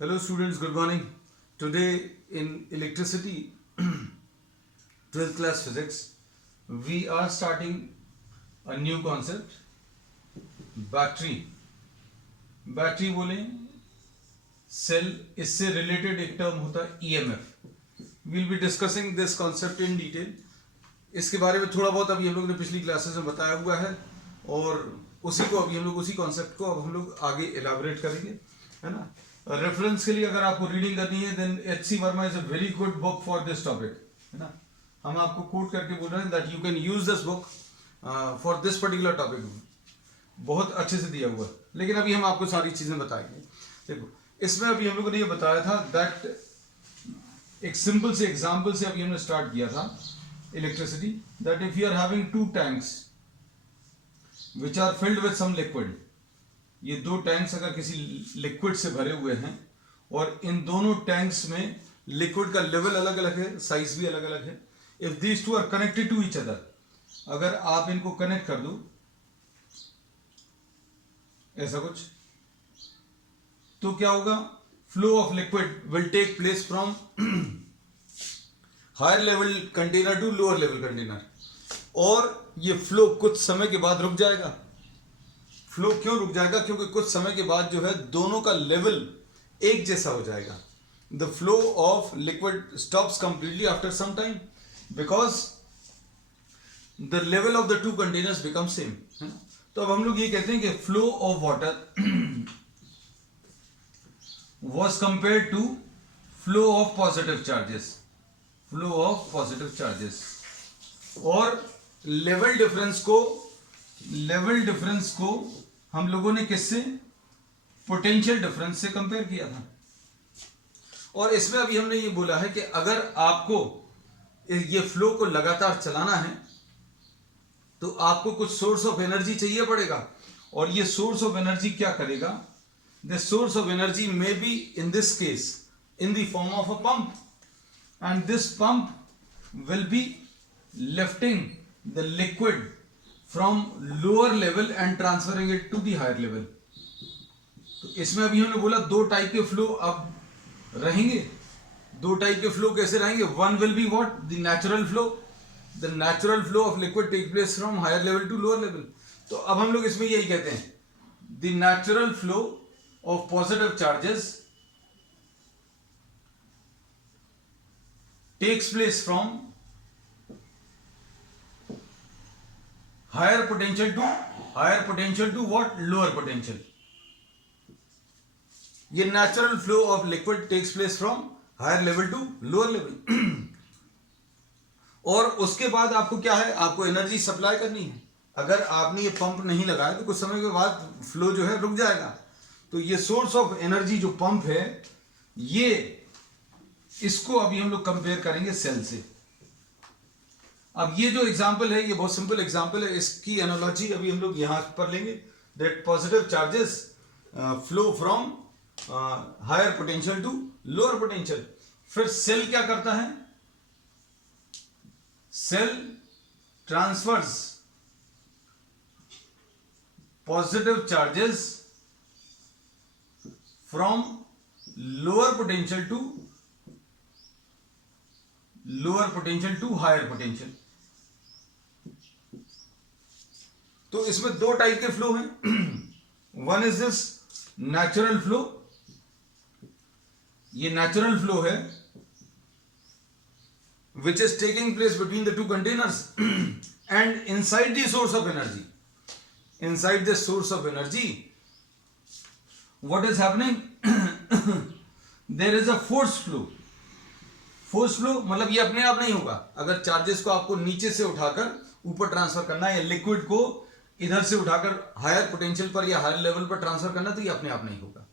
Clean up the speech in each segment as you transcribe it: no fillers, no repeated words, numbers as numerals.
Hello students, good morning. Today in electricity 12th class physics we are starting a new concept battery. Battery बोले cell, इससे related एक term होता है EMF. We'll be discussing this concept in detail. इसके बारे में थोड़ा बहुत अभी हम लोग ने पिछली क्लासेस में बताया हुआ है और उसी को अभी हम लोग उसी कॉन्सेप्ट को अब हम लोग आगे एलाबोरेट करेंगे, है ना. रेफरेंस के लिए अगर आपको रीडिंग करनी है then HC. Verma is a very good book for this topic, है ना. हम आपको कोट करके बोल रहे हैं that you can use this book for this particular topic. बहुत अच्छे से दिया हुआ है, लेकिन अभी हम आपको सारी चीजें बताएंगे. देखो, इसमें अभी हम लोगों ने ये बताया था दैट एक सिंपल से एग्जांपल से अभी हमने स्टार्ट किया था electricity, that if you are having two tanks which are filled with some liquid. ये दो टैंक्स अगर किसी लिक्विड से भरे हुए हैं और इन दोनों टैंक्स में लिक्विड का लेवल अलग अलग है, साइज भी अलग अलग है. If these two are connected to each other, अगर आप इनको कनेक्ट कर दो ऐसा कुछ, तो क्या होगा, flow of liquid will take place from higher level container to lower level container. और ये फ्लो कुछ समय के बाद रुक जाएगा. फ्लो क्यों रुक जाएगा? क्योंकि कुछ समय के बाद जो है दोनों का लेवल एक जैसा हो जाएगा. The flow of liquid stops completely after some time because the level of the two containers become same. तो अब हम लोग ये कहते हैं कि flow of water was compared to flow of positive charges. flow of positive charges. और level difference को हम लोगों ने किससे, पोटेंशियल डिफरेंस से कंपेयर किया था. और इसमें अभी हमने ये बोला है कि अगर आपको ये फ्लो को लगातार चलाना है तो आपको कुछ सोर्स ऑफ एनर्जी चाहिए पड़ेगा. और ये सोर्स ऑफ एनर्जी क्या करेगा? The source of energy may be in this case in the form of a pump, and this pump will be lifting the liquid from lower level and transferring it to the higher level. तो इसमें अभी हमने बोला दो type के flow अब रहेंगे. दो टाइप के फ्लो कैसे रहेंगे? One will be what, the natural flow. The natural flow of liquid take place from higher level to lower level. तो अब हम लोग इसमें यही कहते हैं, the natural flow of positive charges takes place from higher potential to what, lower potential. ये natural flow of liquid takes place from higher level to lower level. और उसके बाद आपको क्या है, आपको एनर्जी सप्लाई करनी है. अगर आपने ये पंप नहीं लगाया तो कुछ समय के बाद फ्लो जो है रुक जाएगा. तो ये सोर्स ऑफ एनर्जी जो पंप है, ये इसको अभी हम लोग कंपेयर करेंगे सेल से. अब ये जो एग्जांपल है ये बहुत सिंपल एग्जांपल है. इसकी एनालॉजी अभी हम लोग यहां पर लेंगे, that positive charges flow from higher potential to lower potential. फिर सेल क्या करता है? Cell transfers positive charges from lower potential to higher potential. तो इसमें दो टाइप के फ्लो हैं. One is this natural flow. ये नेचुरल फ्लो है which is taking place between the two containers and inside the source of energy. Inside the source of energy, what is happening? There is a force flow. force flow मतलब ये अपने आप नहीं होगा. अगर charges को आपको नीचे से उठाकर ऊपर ट्रांसफर करना है या लिक्विड को इधर से उठाकर हायर पोटेंशियल पर या हायर लेवल पर ट्रांसफर करना, तो ये अपने आप नहीं होगा.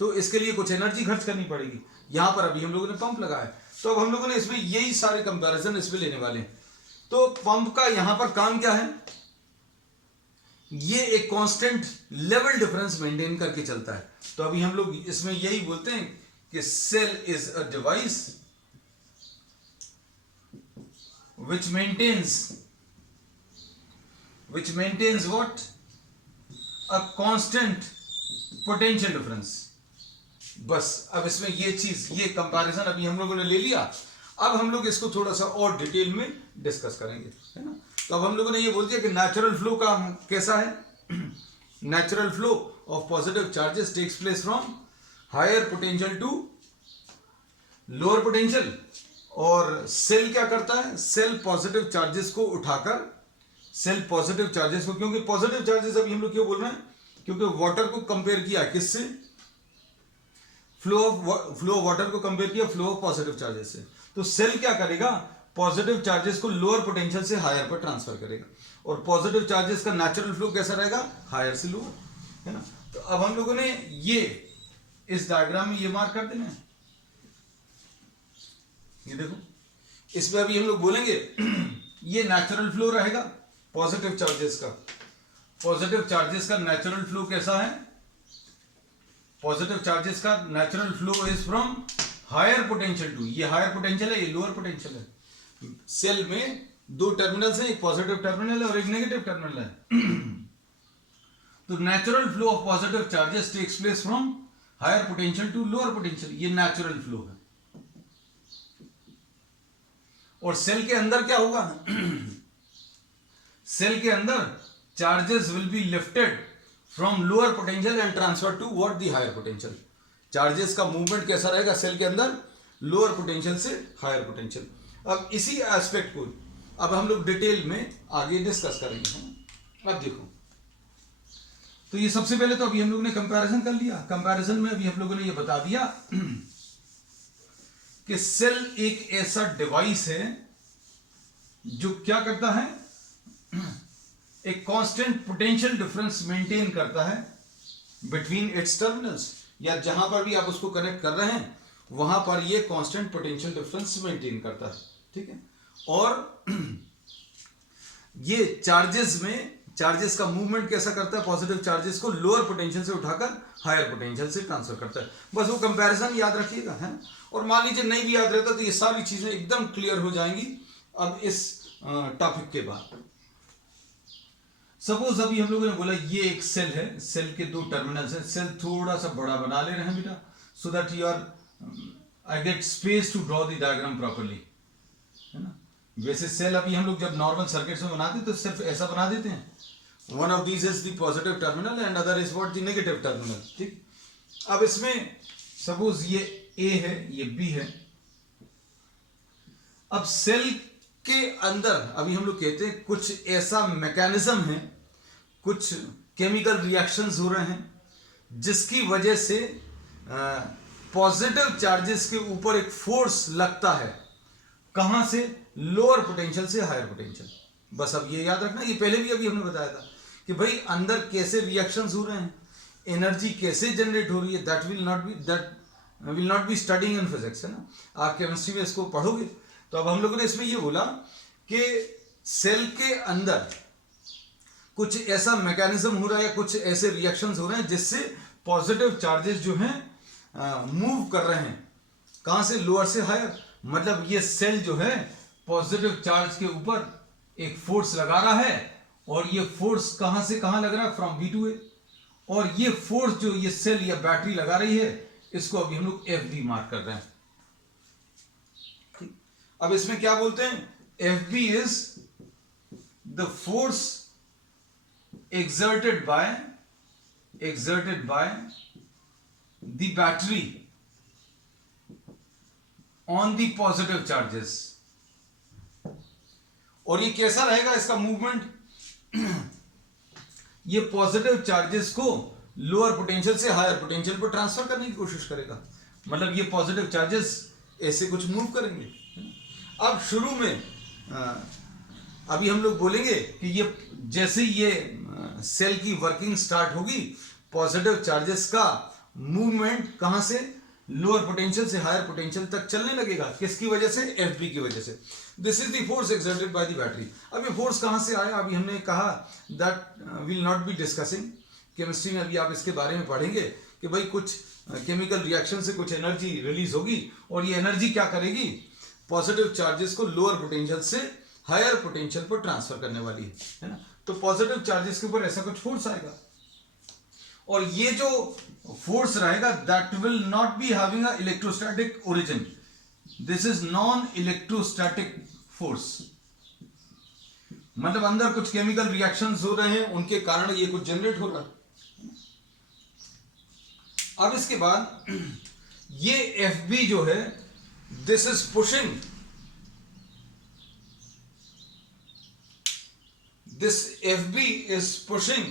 तो इसके लिए कुछ एनर्जी खर्च करनी पड़ेगी. यहां पर अभी हम लोगों ने पंप लगाया, तो अब हम लोगों ने इसमें यही सारे कंपैरिजन इसमें लेने वाले हैं. तो पंप का यहां पर काम क्या है? ये एक कांस्टेंट लेवल डिफरेंस मेंटेन करके चलता है. तो अभी हम लोग इसमें यही बोलते हैं कि cell is a device which maintains what, a constant potential difference. बस अब इसमें ये चीज, ये कंपैरिजन अभी हम लोगों ने ले लिया। अब हम लोग इसको थोड़ा सा और डिटेल में डिस्कस करेंगे, है ना। तो अब हम लोगों ने ये बोल दिया कि नेचुरल फ्लो का कैसा है। Natural flow of positive charges takes place from higher potential to lower potential. और सेल क्या करता है, सेल पॉजिटिव चार्जेस को उठाकर, सेल पॉजिटिव चार्जेस को, क्योंकि पॉजिटिव चार्जेस अभी हम लोग क्यों बोल रहे हैं, क्योंकि वाटर को कंपेयर किया किससे, फ्लो ऑफ वाटर को कंपेयर किया फ्लो ऑफ पॉजिटिव चार्जेस से। तो सेल क्या करेगा, पॉजिटिव चार्जेस को लोअर पोटेंशियल से हायर पर ट्रांसफर करेगा। और पॉजिटिव चार्जेस का नेचुरल फ्लो कैसा रहेगा, हायर से लोअर, है ना। तो अब हम लोगों ने ये इस डायग्राम में ये मार्क कर देना है, ये देखो, इसमें अभी हम लोग बोलेंगे ये नेचुरल फ्लो रहेगा पॉजिटिव चार्जेस का। पॉजिटिव चार्जेस का नेचुरल फ्लो कैसा है, पॉजिटिव चार्जेस का natural flow is from higher potential to, ये हायर पोटेंशियल है, ये लोअर पोटेंशियल है। सेल में दो टर्मिनल्स हैं, एक पॉजिटिव टर्मिनल है और एक नेगेटिव टर्मिनल है। तो natural flow of positive charges takes place from higher potential to lower potential, ये नेचुरल फ्लो है। और सेल के अंदर क्या होगा, सेल के अंदर charges will be lifted from lower potential and transfer to what the higher potential. Charges का मूवमेंट कैसा रहेगा सेल के अंदर, लोअर पोटेंशियल से हायर पोटेंशियल। अब इसी एस्पेक्ट को अब हम लोग डिटेल में आगे डिस्कस करेंगे। अब देखो, तो ये सबसे पहले तो अभी हम लोग ने कंपैरिजन कर लिया। कंपैरिजन में अभी हम लोगों ने ये बता दिया कि सेल एक ऐसा डिवाइस है जो क्या करता है, एक कांस्टेंट पोटेंशियल डिफरेंस मेंटेन करता है बिटवीन इट्स टर्मिनल्स, या जहां पर भी आप उसको कनेक्ट कर रहे हैं वहां पर ये कांस्टेंट पोटेंशियल डिफरेंस मेंटेन करता है, ठीक है। और ये चार्जेस में, चार्जेस का मूवमेंट कैसा करता है, पॉजिटिव चार्जेस को लोअर पोटेंशियल से उठाकर हायर पोटेंशियल से ट्रांसफर करता है। बस वो कंपैरिजन याद रखिएगा, है। और मान लीजिए नहीं भी याद रहता तो ये सारी चीजें एकदम क्लियर हो जाएंगी अब इस टॉपिक के बाद। सपोज अभी हम लोगों ने बोला ये एक सेल है, सेल के दो टर्मिनल्स हैं, सेल थोड़ा सा बड़ा बना ले रहे हैं बेटा, so that you are I get space to draw the diagram properly, है ना। वैसे सेल अभी हम लोग जब नॉर्मल सर्किट्स में बनाते हैं तो सिर्फ ऐसा बना देते हैं, one of these is the positive terminal and other is what the negative terminal, ठीक। अब इसमें सपोज ये ए है, ये बी है। अब सेल के अंदर अभी हम लोग कहते हैं कुछ ऐसा मैकेनिज्म है, कुछ केमिकल रिएक्शंस हो रहे हैं जिसकी वजह से पॉजिटिव चार्जेस के ऊपर एक फोर्स लगता है, कहां से, लोअर पोटेंशियल से हायर पोटेंशियल। बस अब ये याद रखना, ये पहले भी अभी हमने बताया था कि भाई अंदर कैसे रिएक्शंस हो रहे हैं, एनर्जी कैसे जनरेट हो रही है, that will not be studying in physics, है ना। आप केमिस्ट्री में इसको पढ़ोगे। तो अब हम लोगों ने इसमें ये बोला कि सेल के अंदर कुछ ऐसा मैकेनिज्म हो रहा है या कुछ ऐसे रिएक्शंस हो रहे हैं जिससे पॉजिटिव चार्जेस जो हैं मूव कर रहे हैं, कहां से, लोअर से हायर। मतलब ये सेल जो है पॉजिटिव चार्ज के ऊपर एक फोर्स लगा रहा है, और ये फोर्स कहां से कहां लग रहा है, फ्रॉम बी टू ए। और ये फोर्स जो ये सेल या बैटरी लगा रही है, इसको अभी हम लोग एफ बी मार्क कर रहे हैं, ठीक। अब इसमें क्या बोलते हैं, F B is the force exerted by the battery on the positive charges। और ये कैसा रहेगा इसका मूवमेंट, ये पॉजिटिव चार्जेस को लोअर पोटेंशियल से हायर पोटेंशियल पर ट्रांसफर करने की कोशिश करेगा। मतलब ये पॉजिटिव चार्जेस ऐसे कुछ मूव करेंगे। अब शुरू में अभी हम लोग बोलेंगे कि ये जैसे ये सेल की वर्किंग स्टार्ट होगी, पॉजिटिव चार्जेस का मूवमेंट कहां से, लोअर पोटेंशियल से हायर पोटेंशियल तक चलने लगेगा। किसकी वजह से, एफ बी की वजह से। This is the force exerted by the battery. अब ये फोर्स कहां से आया, अभी हमने कहा that will not be discussing. Chemistry में अभी आप इसके बारे में पढ़ेंगे कि भाई कुछ केमिकल रिएक्शन से कुछ एनर्जी रिलीज होगी, और ये एनर्जी क्या करेगी, पॉजिटिव चार्जेस को लोअर पोटेंशियल से हायर पोटेंशियल पर ट्रांसफर करने वाली है ना। तो पॉजिटिव चार्जेस के ऊपर ऐसा कुछ फोर्स आएगा, और ये जो फोर्स रहेगा that will not be having a electrostatic origin, this is non electrostatic force. मतलब अंदर कुछ केमिकल रिएक्शंस हो रहे हैं, उनके कारण ये कुछ जनरेट हो रहा है। अब इसके बाद ये FB जो है, this is pushing, this FB is pushing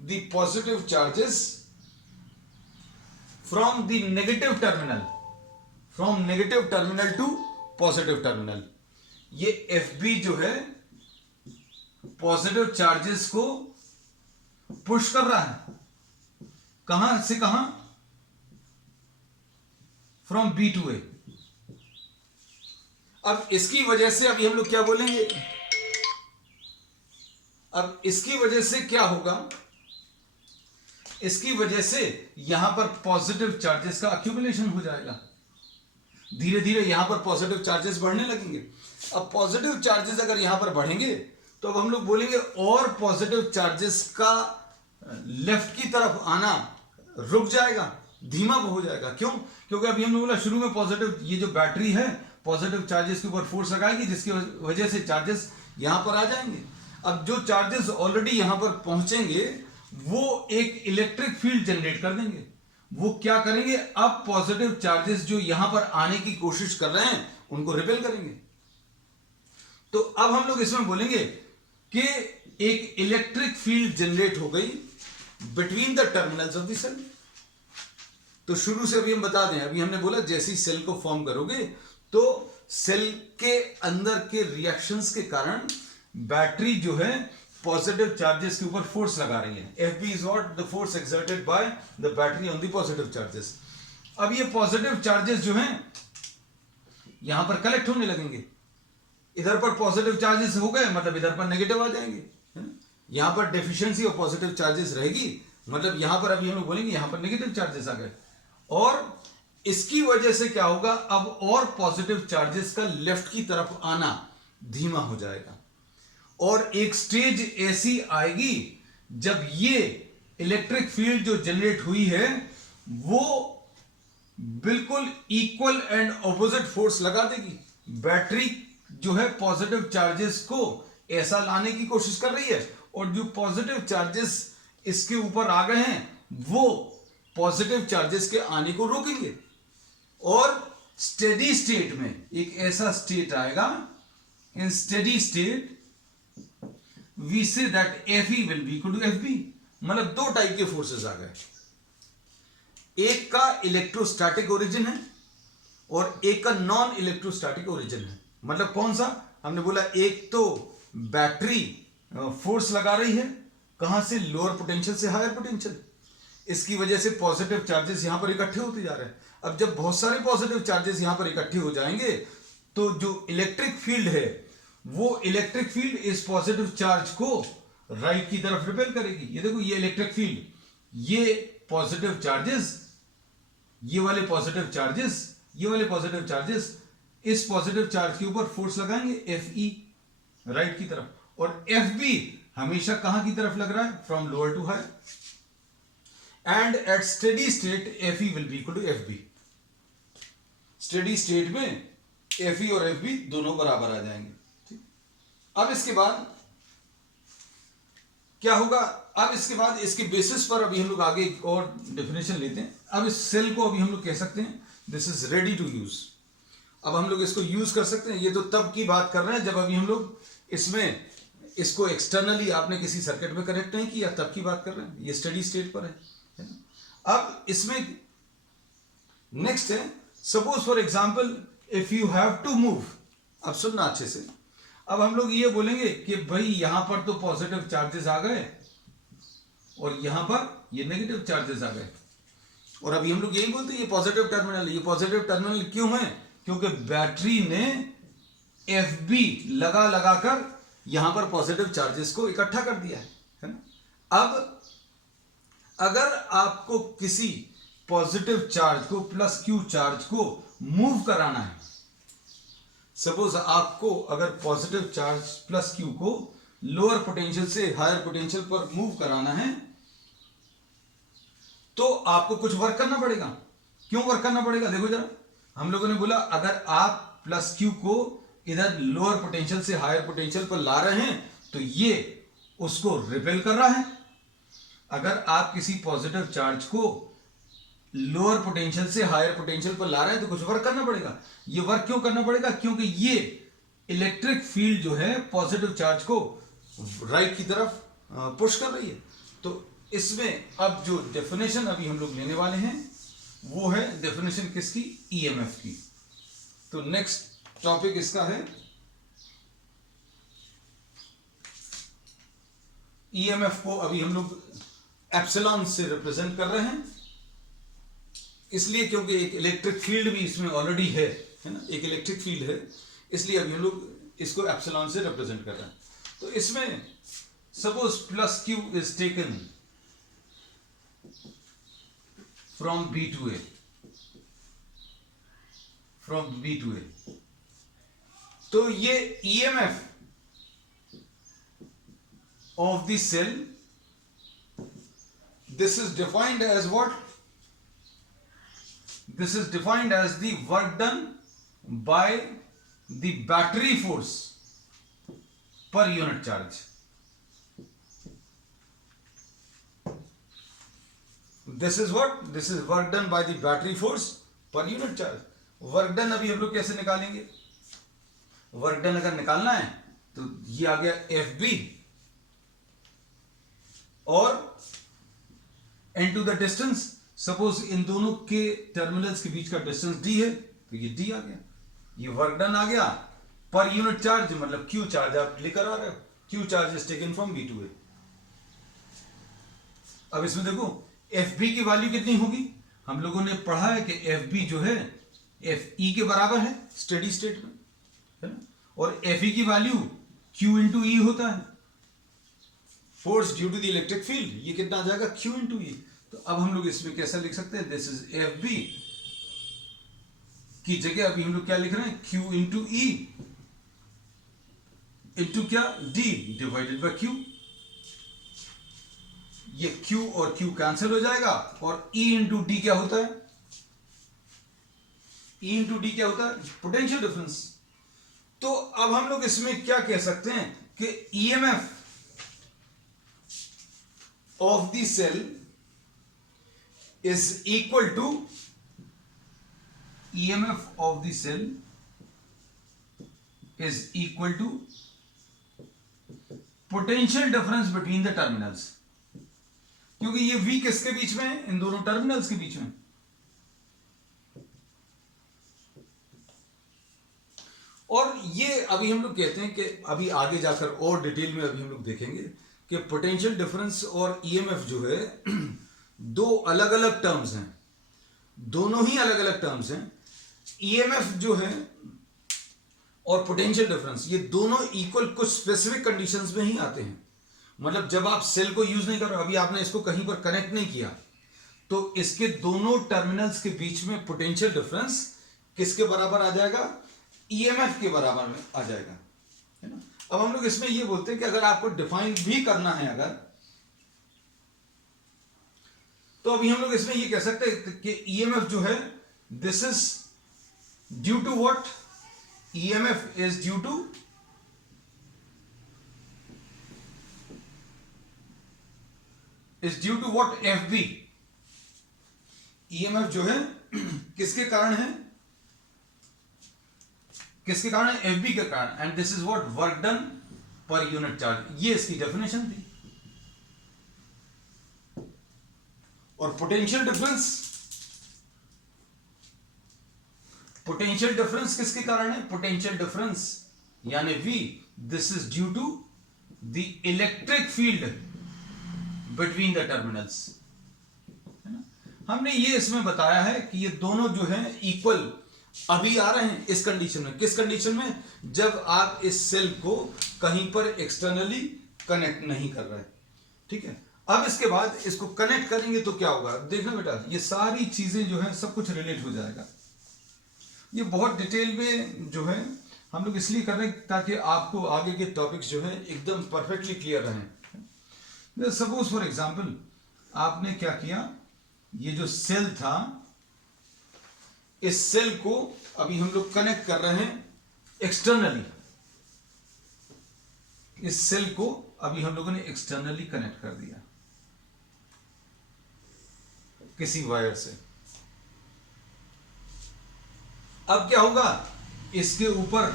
the positive charges from the negative terminal, from negative terminal to positive terminal। ये FB जो है पॉजिटिव चार्जेस को पुश कर रहा है, कहां से कहां, फ्रॉम B to A। अब इसकी वजह से अभी हम लोग क्या बोलेंगे, अब इसकी वजह से क्या होगा, इसकी वजह से यहां पर पॉजिटिव चार्जेस का अक्यूमुलेशन हो जाएगा, धीरे धीरे यहां पर पॉजिटिव चार्जेस बढ़ने लगेंगे। अब पॉजिटिव चार्जेस अगर यहां पर बढ़ेंगे तो अब हम लोग बोलेंगे और पॉजिटिव चार्जेस का लेफ्ट की तरफ आना रुक जाएगा, धीमा हो जाएगा। क्यों? क्योंकि अभी हमने बोला शुरू में पॉजिटिव, ये जो बैटरी है पॉजिटिव चार्जेस के ऊपर फोर्स लगाएगी, जिसकी वजह से चार्जेस यहां पर आ जाएंगे। अब जो चार्जेस ऑलरेडी यहां पर पहुंचेंगे वो एक इलेक्ट्रिक फील्ड जनरेट कर देंगे। वो क्या करेंगे, अब पॉजिटिव चार्जेस जो यहां पर आने की कोशिश कर रहे हैं उनको रिपेल करेंगे। तो अब हम लोग इसमें बोलेंगे कि एक इलेक्ट्रिक फील्ड जनरेट हो गई between the terminals of the cell. तो शुरू से अभी हम बता दें, अभी हमने बोला जैसे ही सेल को फॉर्म करोगे तो सेल के अंदर के रिएक्शंस के कारण बैटरी जो है पॉजिटिव चार्जेस के ऊपर फोर्स लगा रही है। FB is what, the force exerted by the battery on the positive charges. अब ये पॉजिटिव चार्जेस जो हैं यहां पर कलेक्ट होने लगेंगे, इधर पर पॉजिटिव चार्जेस हो गए मतलब इधर पर नेगेटिव आ जाएंगे, यहां पर डेफिशिएंसी ऑफ पॉजिटिव चार्जेस रहेगी, मतलब यहां पर अभी हम लोग बोलेंगे यहां पर नेगेटिव चार्जेस आ गए। और इसकी वजह से क्या होगा, अब और पॉजिटिव चार्जेस का लेफ्ट की तरफ आना धीमा हो जाएगा। और एक स्टेज ऐसी आएगी जब ये इलेक्ट्रिक फील्ड जो जनरेट हुई है वो बिल्कुल इक्वल एंड ऑपोजिट फोर्स लगा देगी। बैटरी जो है पॉजिटिव चार्जेस को ऐसा लाने की कोशिश कर रही है और जो पॉजिटिव चार्जेस इसके ऊपर आ गए हैं वो पॉजिटिव चार्जेस के आने को रोकेंगे। और स्टेडी स्टेट में एक ऐसा स्टेट आएगा, in steady state we say that FE will be equal to FB। मतलब दो टाइप के फोर्सेस आ गए, एक का इलेक्ट्रोस्टैटिक ओरिजिन है और एक का नॉन इलेक्ट्रोस्टैटिक ओरिजिन है। मतलब कौन सा, हमने बोला एक तो बैटरी फोर्स लगा रही है, कहां से, लोअर पोटेंशियल से हायर पोटेंशियल, इसकी वजह से पॉजिटिव चार्जेस यहां पर इकट्ठे होते जा रहे हैं। अब जब बहुत सारे पॉजिटिव चार्जेस यहां पर इकट्ठे हो जाएंगे तो जो इलेक्ट्रिक फील्ड है वो इलेक्ट्रिक फील्ड इस पॉजिटिव चार्ज को राइट की तरफ रिपेल करेगी। ये देखो, ये इलेक्ट्रिक फील्ड, ये पॉजिटिव चार्जेस, ये वाले पॉजिटिव चार्जेस, ये वाले पॉजिटिव चार्जेस इस पॉजिटिव चार्ज के ऊपर फोर्स लगाएंगे FE राइट की तरफ, और FB हमेशा कहां की तरफ लग रहा है, from lower to higher. And at steady state FE will be equal to FB। Steady state में FE और FB दोनों बराबर आ जाएंगे। ठीक, अब इसके बाद क्या होगा, अब इसके बाद इसके बेसिस पर अभी हम लोग आगे एक और डेफिनेशन लेते हैं। अब इस सेल को अभी हम लोग कह सकते हैं this is ready to use. अब हम लोग इसको यूज कर सकते हैं। ये तो तब की बात कर रहे हैं जब अभी हम लोग इसमें इसको एक्सटर्नली आपने किसी सर्किट में कनेक्ट नहीं किया, तब की बात कर रहे हैं। ये स्टेडी स्टेट पर है ना। अब इसमें नेक्स्ट है, suppose for example if you have to move. अब सुनना अच्छे से, अब हम लोग ये बोलेंगे कि भाई यहां पर तो पॉजिटिव चार्जेस आ गए और यहां पर ये नेगेटिव चार्जेस आ गए, और अभी हम लोग यही बोलते हैं ये पॉजिटिव टर्मिनल। ये पॉजिटिव टर्मिनल क्यों है, क्योंकि बैटरी ने FB लगा लगाकर यहां पर पॉजिटिव चार्जेस को इकट्ठा कर दिया है ना। अब अगर आपको किसी पॉजिटिव चार्ज को, प्लस Q चार्ज को मूव कराना है, सपोज आपको अगर पॉजिटिव चार्ज प्लस Q को लोअर पोटेंशियल से हायर पोटेंशियल पर मूव कराना है, तो आपको कुछ वर्क करना पड़ेगा। क्यों वर्क करना पड़ेगा? देखो जरा, हम लोगों ने बोला अगर आप प्लस क्यू को इधर लोअर पोटेंशियल से हायर पोटेंशियल पर ला रहे हैं तो ये उसको रिपेल कर रहा है। अगर आप किसी पॉजिटिव चार्ज को लोअर पोटेंशियल से हायर पोटेंशियल पर ला रहे हैं तो कुछ वर्क करना पड़ेगा। ये वर्क क्यों करना पड़ेगा? क्योंकि ये इलेक्ट्रिक फील्ड जो है पॉजिटिव चार्ज को राइट की तरफ पुश कर रही है। तो इसमें अब जो डेफिनेशन अभी हम लोग लेने वाले हैं वो है डेफिनेशन किसकी? ईएमएफ की। तो नेक्स्ट टॉपिक इसका है ईएमएफ को अभी हम लोग एप्सिलॉन से रिप्रेजेंट कर रहे हैं, इसलिए क्योंकि एक इलेक्ट्रिक फील्ड भी इसमें ऑलरेडी है ना, एक इलेक्ट्रिक फील्ड है, इसलिए अभी हम लोग इसको एप्सिलॉन से रिप्रेजेंट कर रहे हैं। तो इसमें suppose plus Q is taken from B to A, from B to A, तो ये EMF of the cell, this is defined as what? This is defined as the work done by the battery force per unit charge. This is what? This is work done by the battery force per unit charge. Work done अभी हम लोग कैसे निकालेंगे? Work done अगर निकालना है तो ये आ गया FB और into the distance, suppose in दोनों के टर्मिनल्स के बीच का डिस्टेंस d है तो ये d आ गया, ये वर्क डन आ गया पर यूनिट चार्ज, मतलब क्यू चार्ज आप लेकर आ रहे हो, Q charge is taken from B to A. अब इसमें देखो FB की वैल्यू कितनी होगी? हम लोगों ने पढ़ा है कि FB जो है FE के बराबर है स्टेडी स्टेट में, है ना, और FE की वैल्यू Q इंटू E होता है, force due to the electric field. ये कितना आ जाएगा? Q into E। तो अब हम लोग इसमें कैसा लिख सकते हैं? दिस इज FB की जगह अभी हम लोग क्या लिख रहे हैं? Q इंटू E इंटू क्या? D divided by Q। ये Q और Q कैंसिल हो जाएगा और E इंटू D क्या होता है? E इंटू D क्या होता है? Potential difference. तो अब हम लोग इसमें क्या कह सकते हैं कि EMF of the cell is equal to EMF of the cell is equal to potential difference between the terminals, क्योंकि ये V किसके बीच में है? इन दोनों टर्मिनल्स के बीच में। और ये अभी हम लोग कहते हैं कि अभी आगे जाकर और डिटेल में अभी हम लोग देखेंगे कि पोटेंशियल डिफरेंस और ईएमएफ जो है दो अलग अलग टर्म्स हैं, दोनों ही अलग अलग टर्म्स हैं। ईएमएफ जो है और पोटेंशियल डिफरेंस ये दोनों इक्वल कुछ स्पेसिफिक कंडीशंस में ही आते हैं। मतलब जब आप सेल को यूज नहीं कर रहे, अभी आपने इसको कहीं पर कनेक्ट नहीं किया, तो इसके दोनों टर्मिनल्स के बीच में पोटेंशियल डिफरेंस किसके बराबर आ जाएगा? ईएमएफ के बराबर में आ जाएगा, है ना। अब हम लोग इसमें ये बोलते हैं कि अगर आपको डिफाइन भी करना है अगर, तो अभी हम लोग इसमें ये कह सकते हैं कि ईएमएफ जो है this is due to what? EMF is due to what? FB. EMF जो है किसके कारण है? किसके कारण है? एफबी के कारण। And this is what? Work done पर यूनिट चार्ज। ये इसकी डेफिनेशन थी। और पोटेंशियल डिफरेंस, पोटेंशियल डिफरेंस किसके कारण है? पोटेंशियल डिफरेंस यानी V, this is due to the electric field between the terminals, है ना। हमने ये इसमें बताया है कि ये दोनों जो है इक्वल अभी आ रहे हैं इस कंडीशन में। किस कंडीशन में? जब आप इस सेल को कहीं पर एक्सटर्नली कनेक्ट नहीं कर रहे, ठीक है। अब इसके बाद इसको कनेक्ट करेंगे तो क्या होगा? देखना बेटा, ये सारी चीजें जो है सब कुछ रिलेट हो जाएगा। ये बहुत डिटेल में जो है हम लोग इसलिए कर रहे हैं ताकि आपको आगे के टॉपिक्स जो है एकदम परफेक्टली क्लियर रहें। सपोज फॉर एग्जांपल आपने क्या किया ये जो सेल था, इस सेल को अभी हम लोग कनेक्ट कर रहे हैं एक्सटर्नली। इस सेल को अभी हम लोगों ने एक्सटर्नली कनेक्ट कर दिया किसी वायर से। अब क्या होगा, इसके ऊपर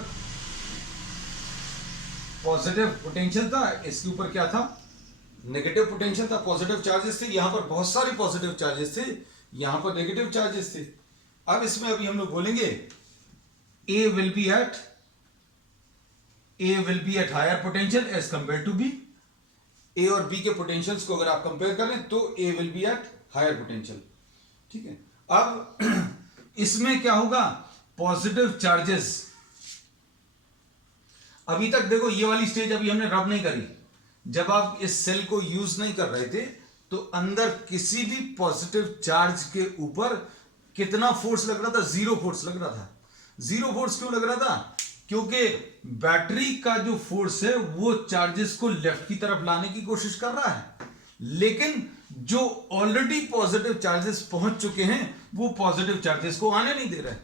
पॉजिटिव पोटेंशियल था, इसके ऊपर क्या था, नेगेटिव पोटेंशियल था। पॉजिटिव चार्जेस थे, यहां पर बहुत सारे पॉजिटिव चार्जेस थे, यहां पर नेगेटिव चार्जेस थे। अब इसमें अभी हम लोग बोलेंगे A will be at higher potential as compare to B. A और बी के पोटेंशियल्स को अगर आप कंपेयर करें तो A will be at higher potential. ठीक है, अब इसमें क्या होगा, पॉजिटिव चार्जेस, अभी तक देखो ये वाली स्टेज अभी हमने रब नहीं करी। जब आप इस सेल को यूज नहीं कर रहे थे तो अंदर किसी भी पॉजिटिव चार्ज के ऊपर कितना फोर्स लग रहा था, जीरो फोर्स लग रहा था। जीरो फोर्स क्यों लग रहा था, क्योंकि बैटरी का जो फोर्स है वो चार्जेस को लेफ्ट की तरफ लाने की कोशिश कर रहा है, लेकिन जो ऑलरेडी पॉजिटिव चार्जेस पहुंच चुके हैं वो पॉजिटिव चार्जेस को आने नहीं दे रहे।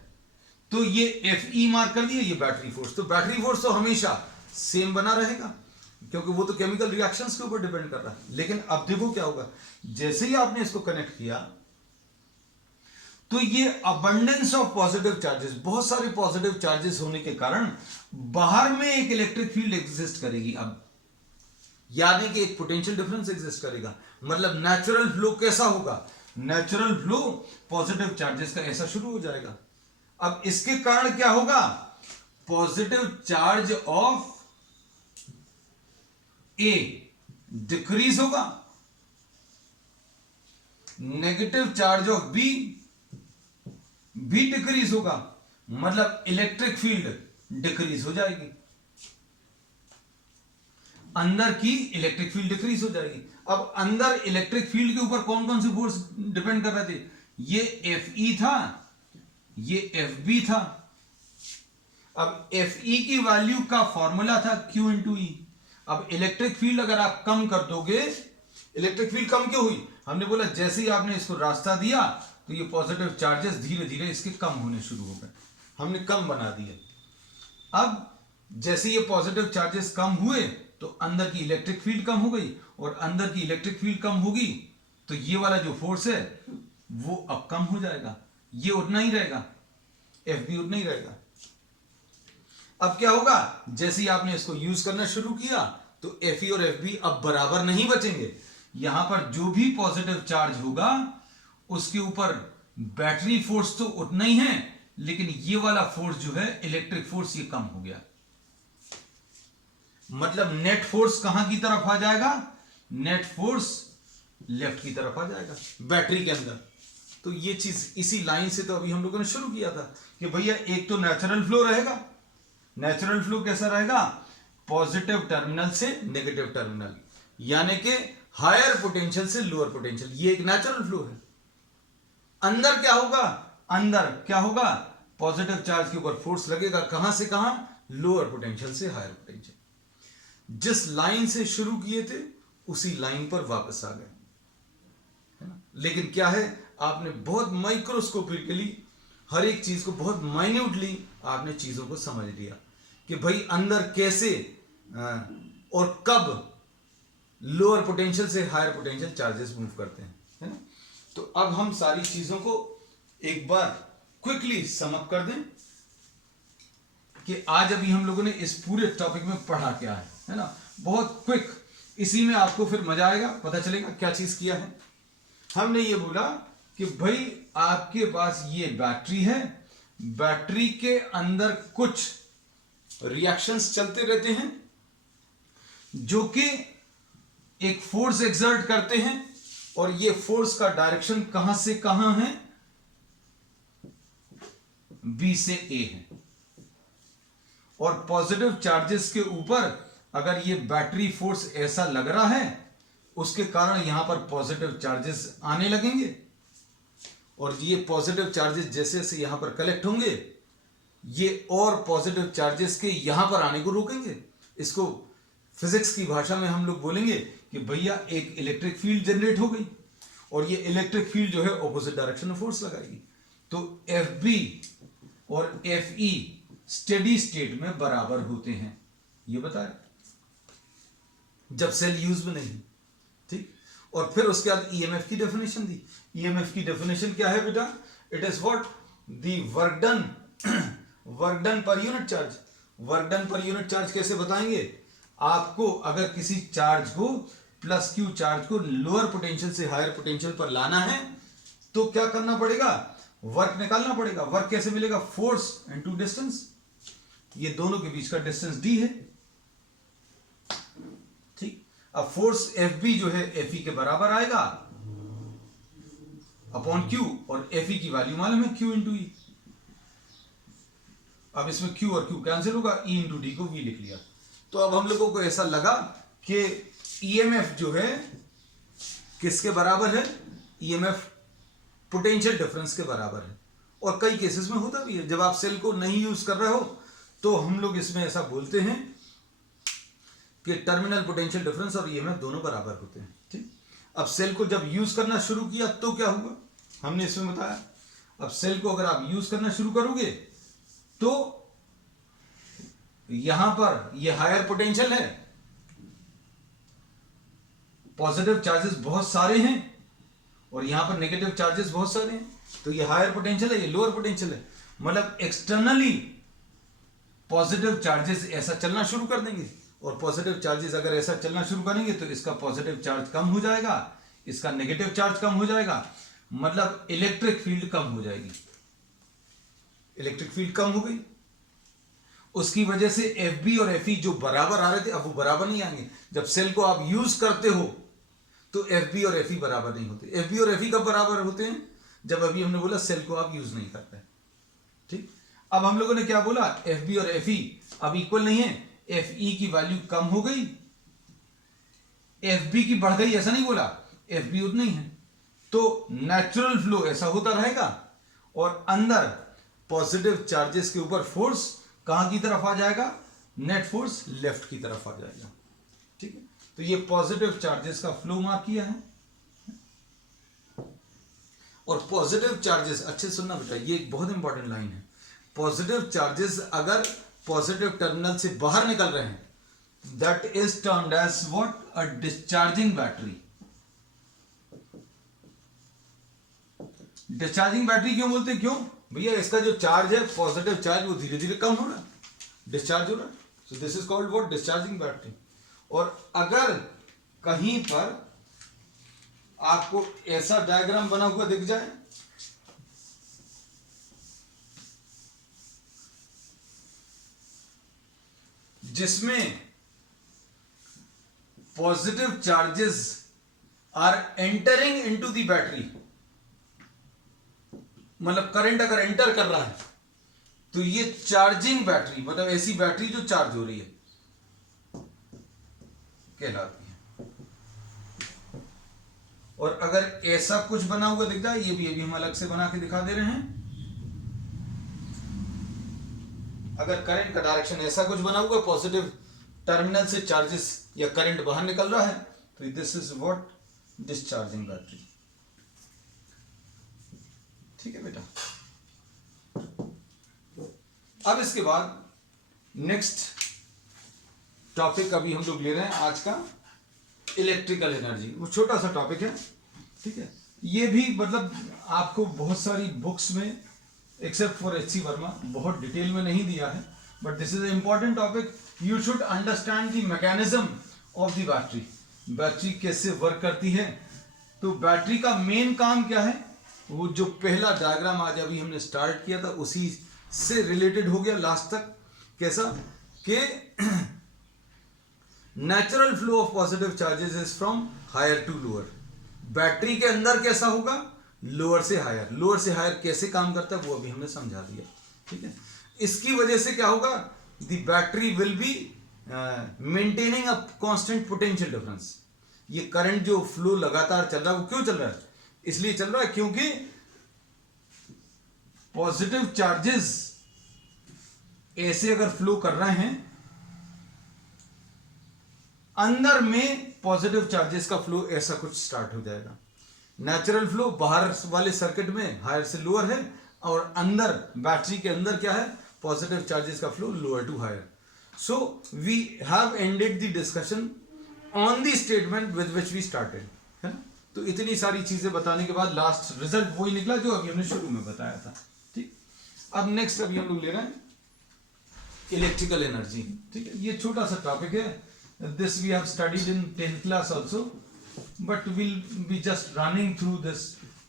तो ये Fe मार्क कर दिया, ये बैटरी फोर्स। तो बैटरी फोर्स तो हमेशा सेम बना रहेगा क्योंकि वो तो केमिकल रिएक्शंस के ऊपर डिपेंड कर रहा है। लेकिन अब देखो क्या होगा, जैसे ही आपने इसको कनेक्ट किया तो ये अबंडेंस ऑफ पॉजिटिव चार्जेस, बहुत सारे पॉजिटिव चार्जेस होने के कारण बाहर में एक इलेक्ट्रिक फील्ड एग्जिस्ट करेगी। अब यानी कि एक पोटेंशियल डिफरेंस एग्जिस्ट करेगा। मतलब नेचुरल फ्लो कैसा होगा, नेचुरल फ्लो पॉजिटिव चार्जेस का ऐसा शुरू हो जाएगा। अब इसके कारण क्या होगा, positive charge of A decrease होगा, नेगेटिव चार्ज ऑफ बी भी डिक्रीज होगा। मतलब इलेक्ट्रिक फील्ड डिक्रीज हो जाएगी, अंदर की इलेक्ट्रिक फील्ड डिक्रीज हो जाएगी। अब अंदर इलेक्ट्रिक फील्ड के ऊपर कौन कौन से फोर्स डिपेंड कर रहे थे, ये Fe था, ये Fb था। अब Fe की वैल्यू का फॉर्मूला था Q इंटू ई। अब इलेक्ट्रिक फील्ड अगर आप कम कर दोगे, इलेक्ट्रिक फील्ड कम क्यों हुई, हमने बोला जैसे ही आपने इसको रास्ता दिया तो ये पॉजिटिव चार्जेस धीरे धीरे इसके कम होने शुरू हो गए, हमने कम बना दिए। अब जैसे ये पॉजिटिव चार्जेस कम हुए तो अंदर की इलेक्ट्रिक फील्ड कम हो गई, और अंदर की इलेक्ट्रिक फील्ड कम होगी तो ये वाला जो फोर्स है वो अब कम हो जाएगा, ये उतना ही रहेगा, Fb उतना ही रहेगा। अब क्या होगा, जैसे ही आपने इसको यूज करना शुरू किया तो Fe और Fb अब बराबर नहीं बचेंगे। यहां पर जो भी पॉजिटिव चार्ज होगा उसके ऊपर बैटरी फोर्स तो उतना ही है, लेकिन ये वाला फोर्स जो है इलेक्ट्रिक फोर्स ये कम हो गया। मतलब नेट फोर्स कहां की तरफ आ जाएगा, नेट फोर्स लेफ्ट की तरफ आ जाएगा बैटरी के अंदर। तो ये चीज इसी लाइन से तो अभी हम लोगों ने शुरू किया था कि भैया एक तो नेचुरल फ्लो रहेगा। नेचुरल फ्लो कैसा रहेगा, पॉजिटिव टर्मिनल से नेगेटिव टर्मिनल, यानी कि हायर पोटेंशियल से लोअर पोटेंशियल, ये एक नेचुरल फ्लो है। अंदर क्या होगा, अंदर क्या होगा, पॉजिटिव चार्ज के ऊपर फोर्स लगेगा, कहां से कहां, लोअर पोटेंशियल से हायर पोटेंशियल। जिस लाइन से शुरू किए थे उसी लाइन पर वापस आ गए, है ना। लेकिन क्या है, आपने बहुत माइक्रोस्कोपिकली हर एक चीज को, बहुत माइन्यूटली आपने चीजों को समझ लिया कि भाई अंदर कैसे और कब लोअर पोटेंशियल से हायर पोटेंशियल चार्जेस मूव करते हैं, है ना। तो अब हम सारी चीजों को एक बार क्विकली समअप कर दें कि आज अभी हम लोगों ने इस पूरे टॉपिक में पढ़ा क्या है ना। बहुत क्विक, इसी में आपको फिर मजा आएगा, पता चलेगा क्या चीज किया है। हमने ये बोला कि भाई आपके पास ये बैटरी है, बैटरी के अंदर कुछ रिएक्शंस चलते रहते हैं जो कि एक फोर्स एक्सर्ट करते हैं, और ये फोर्स का डायरेक्शन कहां से कहां है, बी से ए है। और पॉजिटिव चार्जेस के ऊपर अगर ये बैटरी फोर्स ऐसा लग रहा है, उसके कारण यहां पर पॉजिटिव चार्जेस आने लगेंगे, और ये पॉजिटिव चार्जेस जैसे जैसे यहां पर कलेक्ट होंगे ये और पॉजिटिव चार्जेस के यहां पर आने को रोकेंगे। इसको फिजिक्स की भाषा में हम लोग बोलेंगे कि भैया एक इलेक्ट्रिक फील्ड जनरेट हो गई, और ये इलेक्ट्रिक फील्ड जो है ऑपोजिट डायरेक्शन में फोर्स लगाएगी। तो एफ बी और एफ ई स्टेडी स्टेट में बराबर होते हैं, ये बताया जब सेल यूज में नहीं। ठीक, और फिर उसके बाद ईएमएफ की डेफिनेशन दी। ईएमएफ की डेफिनेशन क्या है बेटा? It is what the work done पर यूनिट चार्ज। वर्क डन पर यूनिट चार्ज कैसे बताएंगे? आपको अगर किसी चार्ज को प्लस क्यू चार्ज को लोअर पोटेंशियल से हायर पोटेंशियल पर लाना है तो क्या करना पड़ेगा? वर्क निकालना पड़ेगा। वर्क कैसे मिलेगा? Force into distance. ये दोनों के बीच का डिस्टेंस डी है। ठीक, अब फोर्स एफ बी जो है एफ ई के बराबर आएगा अपॉन क्यू, और एफ ई की वैल्यू मालूम है क्यू इंटू ई। अब इसमें क्यू और क्यू कैंसिल होगा, ई इंटू डी को वी लिख लिया। तो अब हम लोगों को ऐसा लगा कि ईएमएफ जो है किसके बराबर है? ईएमएफ पोटेंशियल डिफरेंस के बराबर है। और कई केसेस में होता भी है, जब आप सेल को नहीं यूज कर रहे हो तो हम लोग इसमें ऐसा बोलते हैं कि टर्मिनल पोटेंशियल डिफरेंस और ईएमएफ दोनों बराबर होते हैं। ठीक, अब सेल को जब यूज करना शुरू किया तो क्या हुआ, हमने इसमें बताया। अब सेल को अगर आप यूज करना शुरू करोगे तो यहां पर ये हायर पोटेंशियल है, पॉजिटिव चार्जेस बहुत सारे हैं, और यहां पर नेगेटिव चार्जेस बहुत सारे हैं। तो ये हायर पोटेंशियल है, ये लोअर पोटेंशियल है। मतलब एक्सटर्नली पॉजिटिव चार्जेस ऐसा चलना शुरू कर देंगे, और पॉजिटिव चार्जेस अगर ऐसा चलना शुरू करेंगे तो इसका पॉजिटिव चार्ज कम हो जाएगा, इसका नेगेटिव चार्ज कम हो जाएगा, मतलब इलेक्ट्रिक फील्ड कम हो जाएगी। इलेक्ट्रिक फील्ड कम हो गई, उसकी वजह से एफ बी और एफ ई जो बराबर आ रहे थे अब वो बराबर नहीं आएंगे। जब सेल को आप यूज करते हो तो एफ बी और एफ ई बराबर नहीं होते। एफ बी और एफ ई कब बराबर होते हैं? जब अभी हमने बोला सेल को आप यूज नहीं करते। ठीक, अब हम लोगों ने क्या बोला? एफ बी और एफ ई अब इक्वल नहीं है, एफ ई की वैल्यू कम हो गई, एफ बी की बढ़ गई, ऐसा नहीं बोला, एफ बी उतना ही है। तो नेचुरल फ्लो ऐसा होता रहेगा, और अंदर पॉजिटिव चार्जेस के ऊपर फोर्स कहां की तरफ आ जाएगा? नेट फोर्स लेफ्ट की तरफ आ जाएगा। ठीक है, तो ये पॉजिटिव चार्जेस का फ्लो मार्क किया है। और पॉजिटिव चार्जेस, अच्छे सुनना बेटा, ये एक बहुत इंपॉर्टेंट लाइन है। पॉजिटिव चार्जेस अगर पॉजिटिव टर्मिनल से बाहर निकल रहे हैं that is termed as what? A discharging battery. Discharging battery क्यों बोलते हैं? क्यों भैया? इसका जो चार्ज है पॉजिटिव चार्ज वो धीरे धीरे कम हो रहा है, डिस्चार्ज हो रहा है। So this is called what? Discharging battery. और अगर कहीं पर आपको ऐसा डायग्राम बना हुआ दिख जाए, जिसमें positive charges are entering into the battery, मतलब करंट अगर एंटर कर रहा है तो ये चार्जिंग बैटरी, मतलब ऐसी बैटरी जो चार्ज हो रही है कहलाती है। और अगर ऐसा कुछ बना हुआ दिख जाए, ये भी अभी हम अलग से बना के दिखा दे रहे हैं, अगर करंट का डायरेक्शन ऐसा कुछ बना हुआ, पॉजिटिव टर्मिनल से चार्जेस या करंट बाहर निकल रहा है, तो this is what? Discharging battery. ठीक है बेटा। अब इसके बाद नेक्स्ट टॉपिक अभी हम लोग ले रहे हैं आज का, इलेक्ट्रिकल एनर्जी। वो छोटा सा टॉपिक है, ठीक है। ये भी मतलब आपको बहुत सारी बुक्स में एक्सेप्ट फॉर एच.सी. वर्मा बहुत डिटेल में नहीं दिया है, but this is important topic. You should understand the mechanism of the battery. Battery कैसे वर्क करती है, तो बैटरी का मेन काम क्या है, वो जो पहला डायग्राम आज अभी हमने स्टार्ट किया था उसी से रिलेटेड हो गया लास्ट तक। कैसा कि natural flow of positive charges is from higher to lower. Battery के अंदर कैसा होगा? लोअर से हायर। लोअर से हायर कैसे काम करता है वो अभी हमने समझा दिया, ठीक है। इसकी वजह से क्या होगा, the battery will be maintaining a constant potential difference. ये करंट जो फ्लो लगातार चल रहा है वो क्यों चल रहा है? इसलिए चल रहा है क्योंकि पॉजिटिव चार्जेस ऐसे अगर फ्लो कर रहे हैं, अंदर में पॉजिटिव चार्जेस का फ्लो ऐसा कुछ स्टार्ट हो जाएगा। नेचुरल फ्लो बाहर वाले सर्किट में हायर से लोअर है, और अंदर बैटरी के अंदर क्या है, पॉजिटिव चार्जेस का flow lower to higher. So we have ended the discussion on the statement with which we started, है ना. तो इतनी सारी चीजें बताने के बाद लास्ट रिजल्ट वही निकला जो अभी हमने शुरू में बताया था. ठीक, अब नेक्स्ट अभी हम लोग ले रहे हैं इलेक्ट्रिकल एनर्जी. ठीक है, ये छोटा सा टॉपिक है. This we have studied in 10th class also, but will be just running through this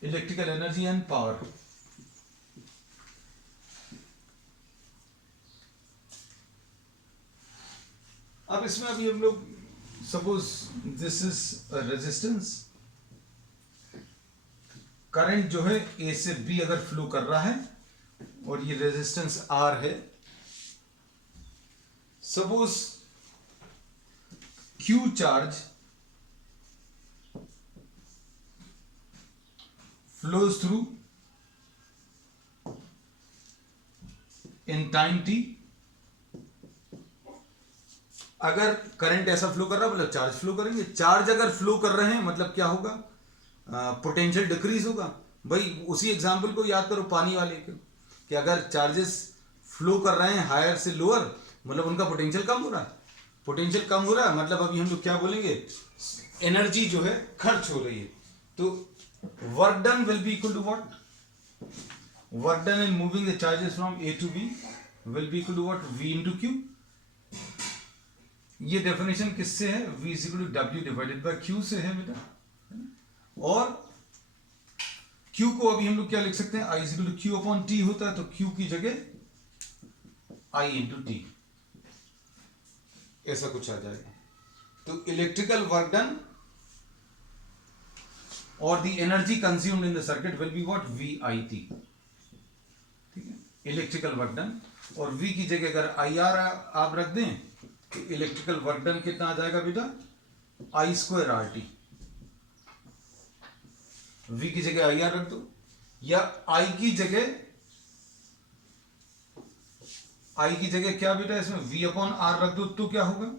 electrical energy and power. अब इसमें अभी हम लोग suppose this is resistance, current जो है ए से बी अगर फ्लो कर रहा है और ये रेजिस्टेंस आर है. Suppose Q charge flows through in time T. अगर करंट ऐसा फ्लो कर रहा है मतलब चार्ज फ्लो करेंगे. चार्ज अगर फ्लो कर रहे हैं मतलब क्या होगा, पोटेंशियल डिक्रीज होगा. भाई उसी एग्जांपल को याद करो पानी वाले के, कि अगर चार्जेस फ्लो कर रहे हैं हायर से लोअर मतलब उनका पोटेंशियल कम हो रहा है. पोटेंशियल कम हो रहा है मतलब अभी हम लोग क्या बोलेंगे, एनर्जी जो है खर्च हो रही है. तो work done will be equal to what, work done in moving the charges from A to B will be equal to what, V into Q. ये डेफिनेशन किससे है, v is equal to W divided by q से है बेटा. और q को अभी हम लोग क्या लिख सकते हैं, i is equal to q upon t होता है, तो q की जगह i इंटू टी, ऐसा कुछ आ जाएगा. तो इलेक्ट्रिकल वर्क डन और the energy consumed in the circuit will be what, V I T. ठीक है, इलेक्ट्रिकल वर्क डन, और v की जगह अगर आई आर आप रख दें तो इलेक्ट्रिकल वर्क डन कितना आ जाएगा बेटा, आई स्क्वायर आर टी. वी की जगह आई आर रख दो, या आई की जगह क्या बेटा इसमें वी अपॉन आर रख दो, तो क्या होगा,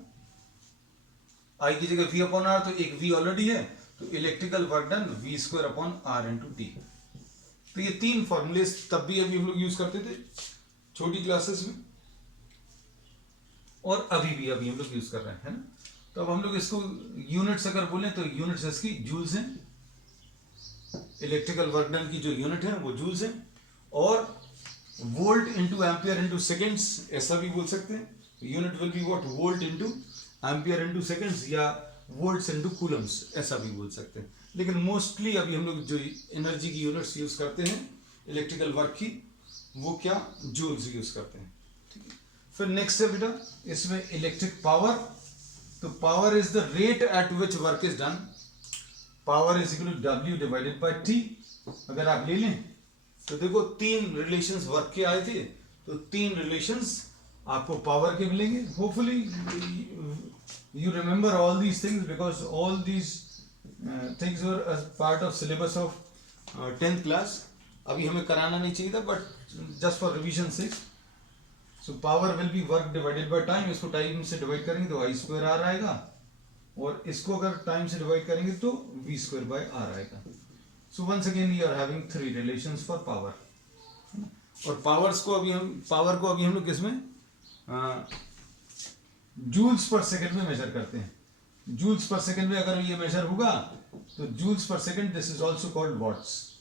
आई की जगह वी अपॉन आर, तो एक वी ऑलरेडी है, तो electrical work done V square upon R into T. तो ये तीन फॉर्मूले तब भी अभी हम लोग यूज करते थे छोटी क्लासेस में, और अभी हम लोग यूज कर रहे हैं, है ना. तो अब हम लोग इसको यूनिट्स अगर बोले तो यूनिट्स इसकी जूल्स हैं. इलेक्ट्रिकल वर्क डन की जो यूनिट है वो जूल्स है, और volt into ampere into seconds ऐसा भी बोल सकते हैं. Unit will be what, volt into ampere into seconds, या वोल्ट्स इंटू कूलम्स ऐसा भी बोल सकते हैं. लेकिन मोस्टली अभी हम लोग जो एनर्जी की यूनिट्स यूज करते हैं इलेक्ट्रिकल वर्क की, वो क्या, जूल्स यूज करते हैं. ठीक है, फिर नेक्स्ट है बेटा इसमें इलेक्ट्रिक पावर. तो power is the rate at which work is done. Power is equal to W divided by T. अगर आप ले लें तो देखो तीन रिलेशंस वर्क के आए थे, तो तीन रिलेशंस आपको पावर के मिलेंगे. Hopefully you remember all these things because all these things were part of syllabus of 10th class. अभी हमें कराना नहीं चाहिए था, बट जस्ट फॉर रिविजन से. So power will be work divided by time. इसको टाइम से डिवाइड करेंगे तो आई स्क्वायर आर आएगा, और इसको अगर टाइम से डिवाइड करेंगे तो वी स्क्वायर बाय आर आएगा. So once again you are having three relations for power. और पावर को अभी हम लोग किसमें, जूल्स पर सेकंड में मेजर करते हैं. जूल्स पर सेकंड में अगर ये मेजर होगा तो joules per second, this is also called watts.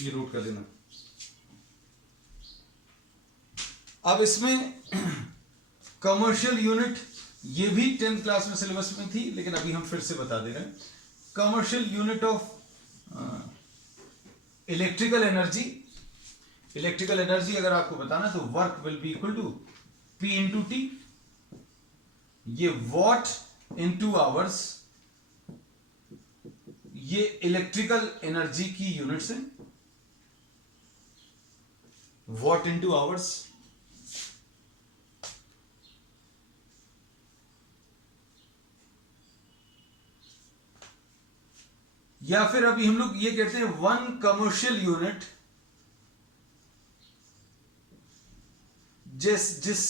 ये नोट कर देना. अब इसमें कमर्शियल यूनिट, ये भी 10th क्लास में सिलेबस में थी, लेकिन अभी हम फिर से बता दे रहे हैं. Commercial unit of electrical energy. Electrical energy अगर आपको बताना तो work will be equal to P into T. ये वॉट इंटू आवर्स, ये इलेक्ट्रिकल एनर्जी की यूनिट्स है. वॉट इंटू आवर्स, या फिर अभी हम लोग ये कहते हैं वन कमर्शियल यूनिट, जिस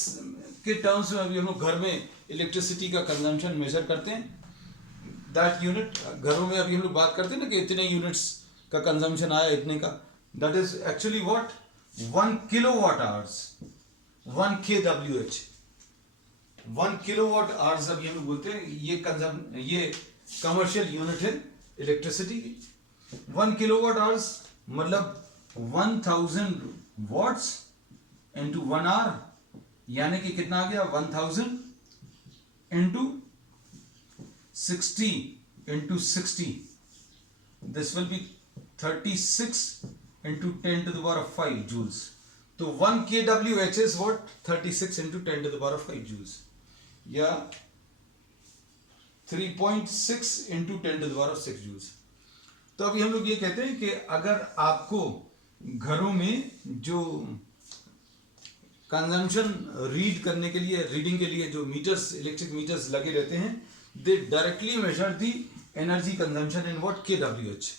के टर्म्स में अभी हम लोग घर में इलेक्ट्रिसिटी का कंजम्पशन मेजर करते हैं, दैट यूनिट, घरों में अभी हम लोग बात करते हैं ना कि इतने यूनिट्स का कंजम्पशन आया इतने का, that is actually what 1 kilowatt hours, 1 kWh, 1 kilowatt hours अभी हम लोग बोलते हैं, ये कमर्शियल यूनिट है इलेक्ट्रिसिटी की। 1 किलोवाट आवर्स मतलब 1000 वॉट्स इंटू 1 आवर, यानी कि कितना आ गया 1000 into 60 into 60, this will be 36 into 10 to the power of 5 joules. तो 1 kWh is what 36 into 10 to the power of 5 joules, या 3.6 into 10 to the power of 6 joules. तो अभी हम लोग ये कहते हैं कि अगर आपको घरों में जो कंजम्पशन रीड करने के लिए, रीडिंग के लिए जो मीटर्स, इलेक्ट्रिक मीटर्स लगे रहते हैं, दे directly measure the energy consumption in what kWh.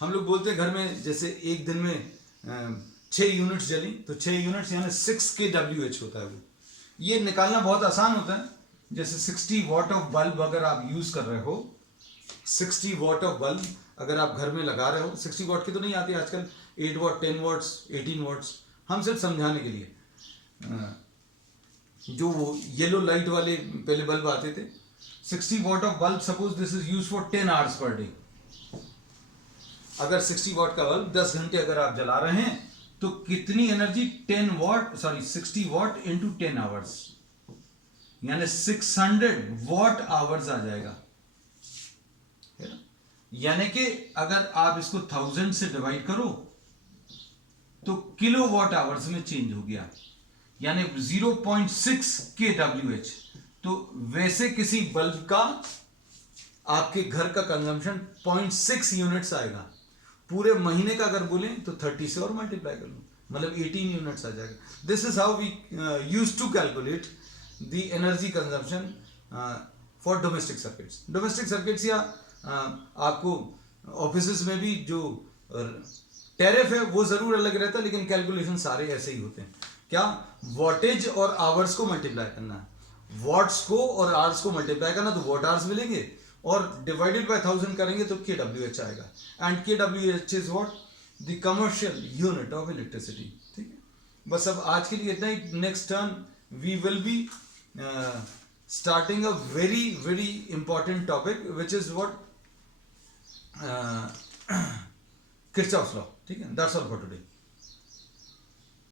हम लोग बोलते हैं घर में जैसे एक दिन में 6 यूनिट्स जली तो 6 यूनिट्स यानी 6 kWh होता है वो. ये निकालना बहुत आसान होता है. जैसे 60 वॉट ऑफ बल्ब अगर आप यूज कर रहे हो, 60 वॉट ऑफ बल्ब अगर आप घर में लगा रहे हो, 60 वॉट की तो नहीं आती आजकल, 8 वॉट, 10 वॉट्स, 18 वॉट्स. हम सिर्फ समझाने के लिए, जो वो येलो लाइट वाले पहले बल्ब आते थे, 60 what of bulb, suppose this is use for 10 hours per day. अगर 60 वॉट का बल्ब 10 घंटे अगर आप जला रहे हैं तो कितनी एनर्जी 60 वॉट इंटू 10 आवर्स, यानी 600 वॉट आवर्स आ जाएगा. यानी कि अगर आप इसको 1000 से डिवाइड करो तो किलो वॉट आवर्स में चेंज हो गया, यानी 0.6 kWh. तो वैसे किसी बल्ब का आपके घर का कंजम्पशन 0.6 यूनिट्स आएगा. पूरे महीने का अगर बोलें तो 30 से और मल्टीप्लाई कर लो, मतलब 18 यूनिट्स आ जाएगा. This is how we use to calculate the energy consumption for domestic circuits. Domestic circuits या आपको ऑफिस में भी जो टैरिफ है वो जरूर अलग रहता है, लेकिन कैलकुलेशन सारे ऐसे ही होते हैं. क्या, वॉटेज और आवर्स को मल्टीप्लाई करना है, वॉट्स को और आवर्स को मल्टीप्लाई करना तो वॉट आवर्स मिलेंगे, और डिवाइडेड बाय 1000 करेंगे तो kWh आएगा. And kWh is what the commercial unit of electricity. ठीक है, बस अब आज के लिए इतना ही. Next turn we will be starting a very important topic which is what Kirchhoff's law. ठीक है, that's all for today.